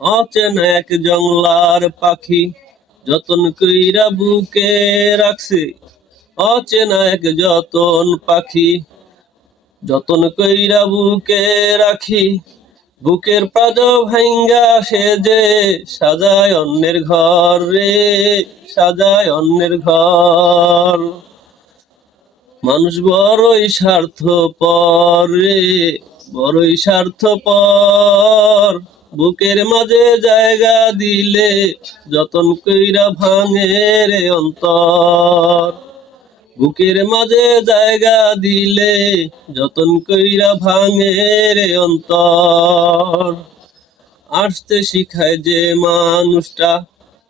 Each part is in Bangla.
অচেনা এক জংলার পাখি, যতন কইরা বুকে রাখছে। অচেনা এক যতন পাখি, যতন কইরা বুকে রাখি। বুকের প্রাজ ভাঙ্গা সে যে সাজায় অন্যের ঘর রে, সাজায় অন্যের ঘর। মানুষ বড়ই স্বার্থ পর রে, বড়ই স্বার্থ পর বুকের মাঝে জায়গা দিলে যতন কইরা ভাঙে রে অন্তর। বুকের মাঝে জায়গা দিলে যতন কইরা ভাঙে রে অন্তর। আসতে শিখায় যে মানুষটা,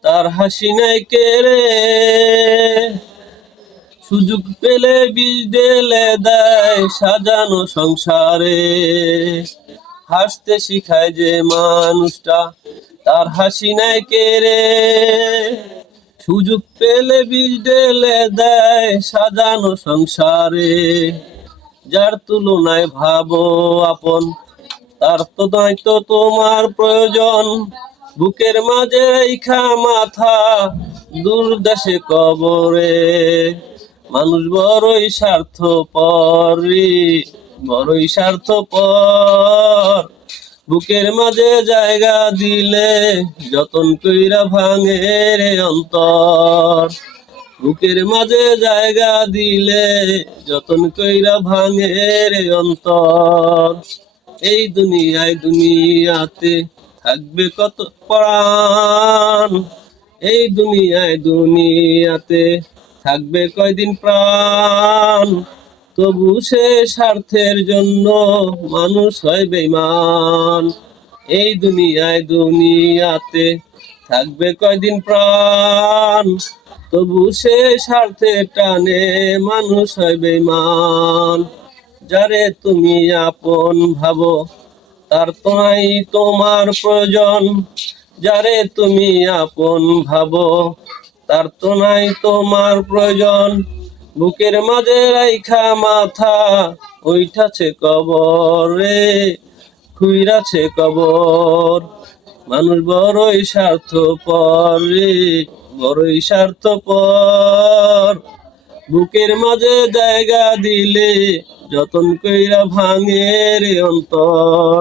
তার হাসি নাই কেড়ে সুযোগ পেলে ঢেলে দেয় সাজানো সংসারে। হাসতে শিখায় যে মানুষটা, তার হাসি নাই কেড়ে সুযোগ পেলে বীজ ঢেলে দেয় সাজানো সংসারে। যার তুলনায় ভাবো আপন, তার তো নয়তো তোমার প্রয়োজন। বুকের মাঝে রেখা মাথা, দূর দেশে কবরে। মানুষ বড়ই স্বার্থ পরে বড়ই স্বার্থ পর বুকের মাঝে জায়গা দিলে যতন কইরা ভাঙে রে অন্তর। বুকের মাঝে জায়গা দিলে যতন কইরা ভাঙে রে অন্তর। এই দুনিয়ায় দুনিয়াতে থাকবে কত প্রাণ। এই দুনিয়ায় দুনিয়াতে থাকবে কয়দিন প্রাণ? তবু সে স্বার্থের জন্য মানুষ হয় বেইমান এই দুনিয়ায় দুনিয়াতে থাকবে কয়দিন প্রাণ? তবু সে স্বার্থের টানে মানুষ হয় বেইমান যারে তুমি আপন ভাবো, তার তো নাই তোমার প্রয়োজন। যারে তুমি আপন ভাবো তার তো নাই তোমার প্রয়োজন। বুকের মাঝে রাইখা মাথা ওইটাছে কবর রে, খুইরাছে কবর। মানুষ বড়ই স্বার্থ রে, বড়ই স্বার্থ পর বুকের মাঝে জায়গা দিলে, যতন কইরা ভাঙে রে অন্তর।